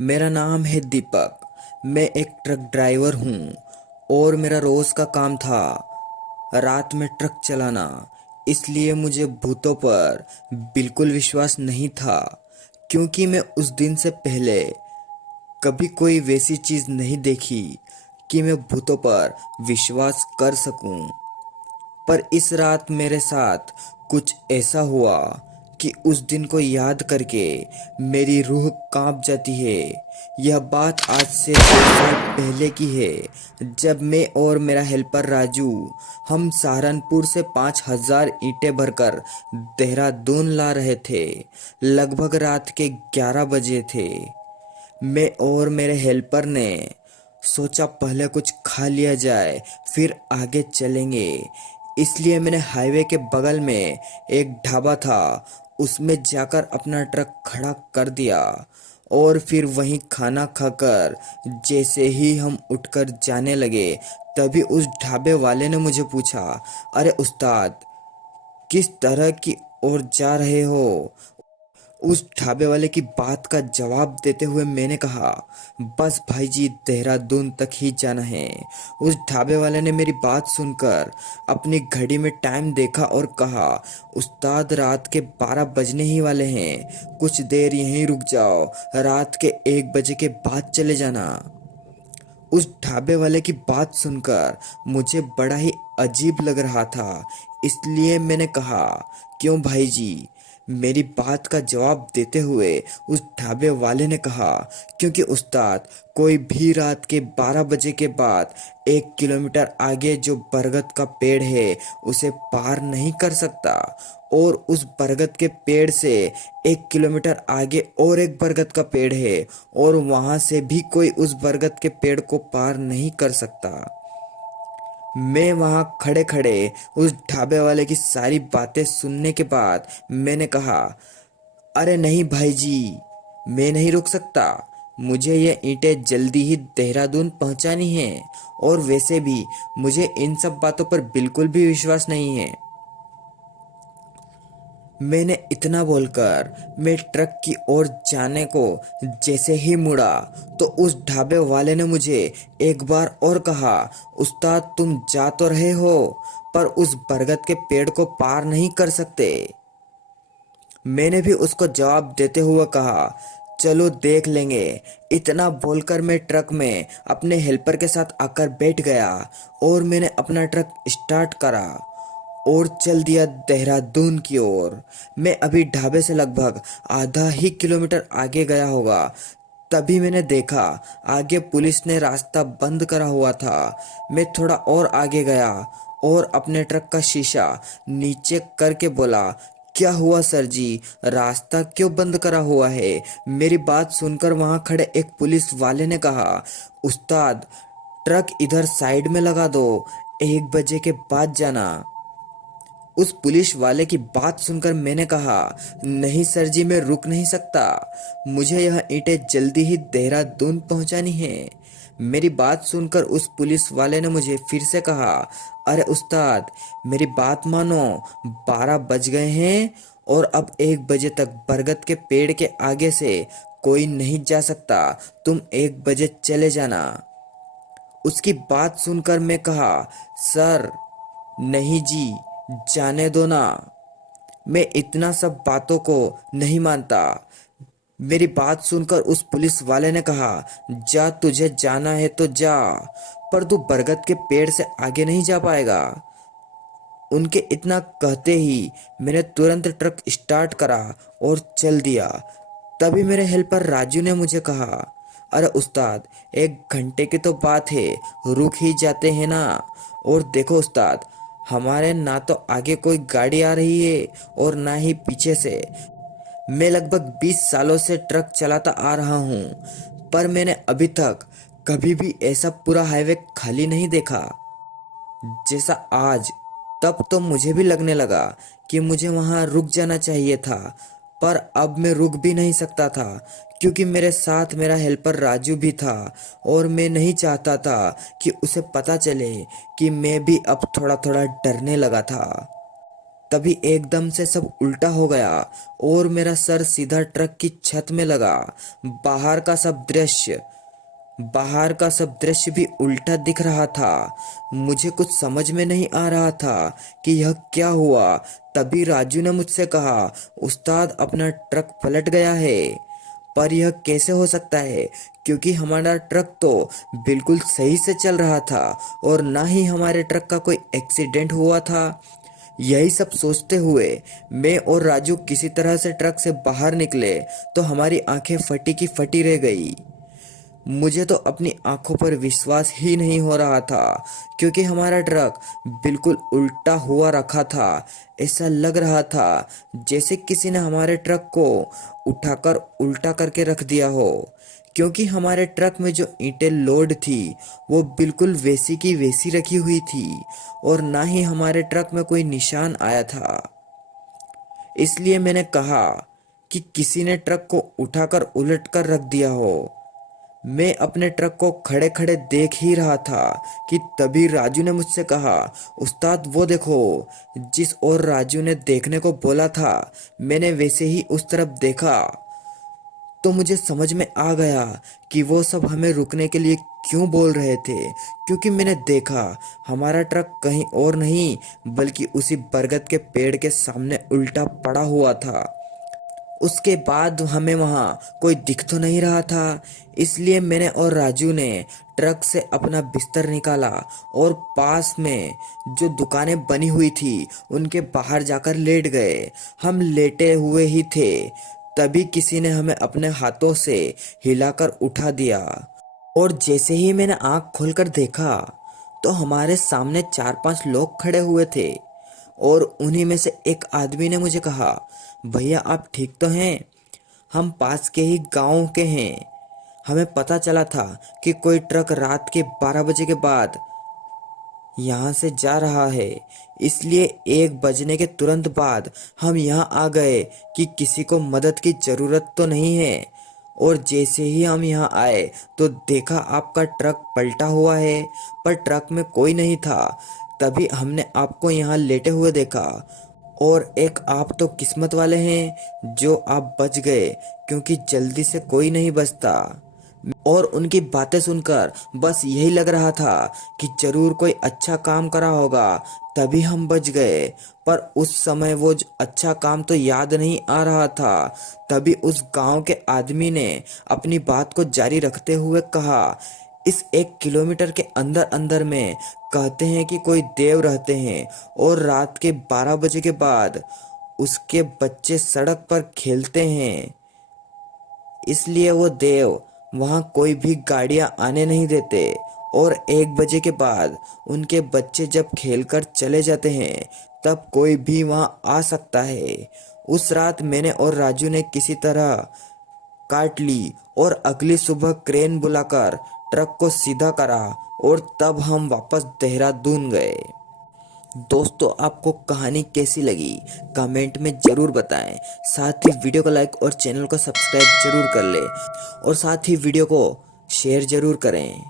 मेरा नाम है दीपक। मैं एक ट्रक ड्राइवर हूँ और मेरा रोज़ का काम था रात में ट्रक चलाना। इसलिए मुझे भूतों पर बिल्कुल विश्वास नहीं था, क्योंकि मैं उस दिन से पहले कभी कोई वैसी चीज़ नहीं देखी कि मैं भूतों पर विश्वास कर सकूं। पर इस रात मेरे साथ कुछ ऐसा हुआ कि उस दिन को याद करके मेरी रूह कांप जाती है। यह बात आज से 2 साल पहले की है, जब मैं और मेरा हेल्पर राजू हम सहारनपुर से 5,000 ईंटें भरकर देहरादून ला रहे थे। लगभग रात के 11 बजे थे। मैं और मेरे हेल्पर ने सोचा पहले कुछ खा लिया जाए, फिर आगे चलेंगे। इसलिए मैंने हाईवे के बगल में एक ढाबा था, उसमें जाकर अपना ट्रक खड़ा कर दिया और फिर वहीं खाना खाकर जैसे ही हम उठकर जाने लगे, तभी उस ढाबे वाले ने मुझे पूछा, अरे उस्ताद, किस तरह की ओर जा रहे हो? उस ढाबे वाले की बात का जवाब देते हुए मैंने कहा, बस भाई जी, देहरादून तक ही जाना है। उस ढाबे वाले ने मेरी बात सुनकर अपनी घड़ी में टाइम देखा और कहा, उस्ताद, रात के 12 बजने ही वाले हैं, कुछ देर यहीं रुक जाओ, रात के 1 बजे के बाद चले जाना। उस ढाबे वाले की बात सुनकर मुझे बड़ा ही अजीब लग रहा था, इसलिए मैंने कहा, क्यों भाई जी? मेरी बात का जवाब देते हुए उस ढाबे वाले ने कहा, क्योंकि उस्ताद, कोई भी रात के 12 बजे के बाद 1 किलोमीटर आगे जो बरगद का पेड़ है उसे पार नहीं कर सकता, और उस बरगद के पेड़ से 1 किलोमीटर आगे और एक बरगद का पेड़ है, और वहां से भी कोई उस बरगद के पेड़ को पार नहीं कर सकता। मैं वहां खड़े खड़े उस ढाबे वाले की सारी बातें सुनने के बाद मैंने कहा, अरे नहीं भाई जी, मैं नहीं रुक सकता। मुझे ये ईंटें जल्दी ही देहरादून पहुंचानी है, और वैसे भी मुझे इन सब बातों पर बिल्कुल भी विश्वास नहीं है। मैंने इतना बोलकर मैं ट्रक की ओर जाने को जैसे ही मुड़ा, तो उस ढाबे वाले ने मुझे एक बार और कहा, उस्ताद, तुम जा तो रहे हो, पर उस बरगद के पेड़ को पार नहीं कर सकते। मैंने भी उसको जवाब देते हुए कहा, चलो देख लेंगे। इतना बोलकर मैं ट्रक में अपने हेल्पर के साथ आकर बैठ गया और मैंने अपना ट्रक स्टार्ट करा और चल दिया देहरादून की ओर। मैं अभी ढाबे से लगभग आधा ही किलोमीटर आगे गया होगा, तभी मैंने देखा आगे पुलिस ने रास्ता बंद करा हुआ था। मैं थोड़ा और आगे गया और अपने ट्रक का शीशा नीचे करके बोला, क्या हुआ सर जी, रास्ता क्यों बंद करा हुआ है? मेरी बात सुनकर वहां खड़े एक पुलिस वाले ने कहा, उस्ताद, ट्रक इधर साइड में लगा दो, 1 बजे के बाद जाना। उस पुलिस वाले की बात सुनकर मैंने कहा, नहीं सर जी, मैं रुक नहीं सकता, मुझे यह ईंटें जल्दी ही देहरादून पहुंचानी है। मेरी बात सुनकर उस पुलिस वाले ने मुझे फिर से कहा, अरे उस्ताद, मेरी बात मानो, 12 बज गए हैं और अब 1 बजे तक बरगद के पेड़ के आगे से कोई नहीं जा सकता, तुम 1 बजे चले जाना। उसकी बात सुनकर मैं कहा, सर, नहीं जी, जाने दो ना, मैं इतना सब बातों को नहीं मानता। मेरी बात सुनकर उस पुलिस वाले ने कहा, जा, तुझे जाना है तो जा, पर तू बरगद के पेड़ से आगे नहीं जा पाएगा। उनके इतना कहते ही मैंने तुरंत ट्रक स्टार्ट करा और चल दिया। तभी मेरे हेल्पर राजू ने मुझे कहा, अरे उस्ताद, 1 घंटे की तो बात है, रुक ही जाते हैं ना। और देखो उस्ताद, हमारे ना तो आगे कोई गाड़ी आ रही है और ना ही पीछे से। मैं लगभग 20 सालों से ट्रक चलाता आ रहा हूँ, पर मैंने अभी तक कभी भी ऐसा पूरा हाईवे खाली नहीं देखा जैसा आज। तब तो मुझे भी लगने लगा कि मुझे वहां रुक जाना चाहिए था, पर अब मैं रुक भी नहीं सकता था, क्योंकि मेरे साथ मेरा हेल्पर राजू भी था और मैं नहीं चाहता था कि उसे पता चले कि मैं भी अब थोड़ा थोड़ा डरने लगा था। तभी एकदम से सब उल्टा हो गया और मेरा सर सीधा ट्रक की छत में लगा। बाहर का सब दृश्य बाहर का सब दृश्य भी उल्टा दिख रहा था। मुझे कुछ समझ में नहीं आ रहा था कि यह क्या हुआ। तभी राजू ने मुझसे कहा, उस्ताद अपना ट्रक पलट गया है। पर यह कैसे हो सकता है, क्योंकि हमारा ट्रक तो बिल्कुल सही से चल रहा था और ना ही हमारे ट्रक का कोई एक्सीडेंट हुआ था। यही सब सोचते हुए मैं और राजू किसी तरह से ट्रक से बाहर निकले तो हमारी आंखें फटी की फटी रह गई। मुझे तो अपनी आंखों पर विश्वास ही नहीं हो रहा था, क्योंकि हमारा ट्रक बिल्कुल उल्टा हुआ रखा था। ऐसा लग रहा था जैसे किसी ने हमारे ट्रक को उठाकर उल्टा करके रख दिया हो, क्योंकि हमारे ट्रक में जो ईंटें लोड थी वो बिल्कुल वैसी की वैसी रखी हुई थी और ना ही हमारे ट्रक में कोई निशान आया था। इसलिए मैंने कहा कि किसी ने ट्रक को उठाकर उलट कर रख दिया हो। मैं अपने ट्रक को खड़े खड़े देख ही रहा था कि तभी राजू ने मुझसे कहा, उस्ताद वो देखो। जिस ओर राजू ने देखने को बोला था मैंने वैसे ही उस तरफ देखा तो मुझे समझ में आ गया कि वो सब हमें रुकने के लिए क्यों बोल रहे थे, क्योंकि मैंने देखा हमारा ट्रक कहीं और नहीं बल्कि उसी बरगद के पेड़ के सामने उल्टा पड़ा हुआ था। उसके बाद हमें वहाँ कोई दिख तो नहीं रहा था, इसलिए मैंने और राजू ने ट्रक से अपना बिस्तर निकाला और पास में जो दुकानें बनी हुई थी उनके बाहर जाकर लेट गए। हम लेटे हुए ही थे, तभी किसी ने हमें अपने हाथों से हिलाकर उठा दिया और जैसे ही मैंने आंख खोलकर देखा तो हमारे सामने 4-5 लोग खड़े हुए थे और उन्हीं में से एक आदमी ने मुझे कहा, भैया आप ठीक तो हैं? हम पास के ही गांव के हैं। हमें पता चला था कि कोई ट्रक रात के 12 बजे के बाद यहाँ से जा रहा है, इसलिए 1 बजने के तुरंत बाद हम यहाँ आ गए कि किसी को मदद की ज़रूरत तो नहीं है। और जैसे ही हम यहाँ आए तो देखा आपका ट्रक पलटा हुआ है, पर ट्रक में कोई नहीं था। तभी हमने आपको यहाँ लेटे हुए देखा और एक आप तो किस्मत वाले हैं जो आप बच गए, क्योंकि जल्दी से कोई नहीं बचता। और उनकी बातें सुनकर बस यही लग रहा था कि जरूर कोई अच्छा काम करा होगा तभी हम बच गए। पर उस समय वो अच्छा काम तो याद नहीं आ रहा था। तभी उस गांव के आदमी ने अपनी बात को जारी रखते हुए कहा, इस 1 किलोमीटर के अंदर अंदर में कहते हैं कि कोई देव रहते हैं और रात के 12 बजे के बाद उसके बच्चे सड़क पर खेलते हैं, इसलिए वो देव वहाँ कोई भी गाड़ियाँ आने नहीं देते और 1 बजे के बाद उनके बच्चे जब खेलकर चले जाते हैं तब कोई भी वहाँ आ सकता है। उस रात मैंने और राजू ने किसी तरह काट ली और अगली सुबह क्रेन बुलाकर ट्रक को सीधा करा और तब हम वापस देहरादून गए। दोस्तों आपको कहानी कैसी लगी कमेंट में ज़रूर बताएं। साथ ही वीडियो को लाइक और चैनल को सब्सक्राइब जरूर कर लें और साथ ही वीडियो को शेयर जरूर करें।